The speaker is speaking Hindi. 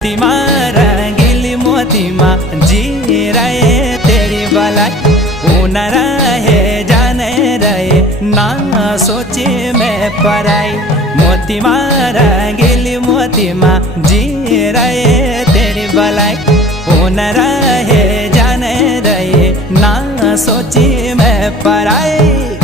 मोतीमा रंगीली मोतीमा जी रहे तेरी भलाई उन रहे जाने रहे ना सोचे मैं पराई। मोतीमा रंगीली मोतीमा जी रहे तेरी भलाई उन रहे जाने रहे ना सोचे मैं पराई।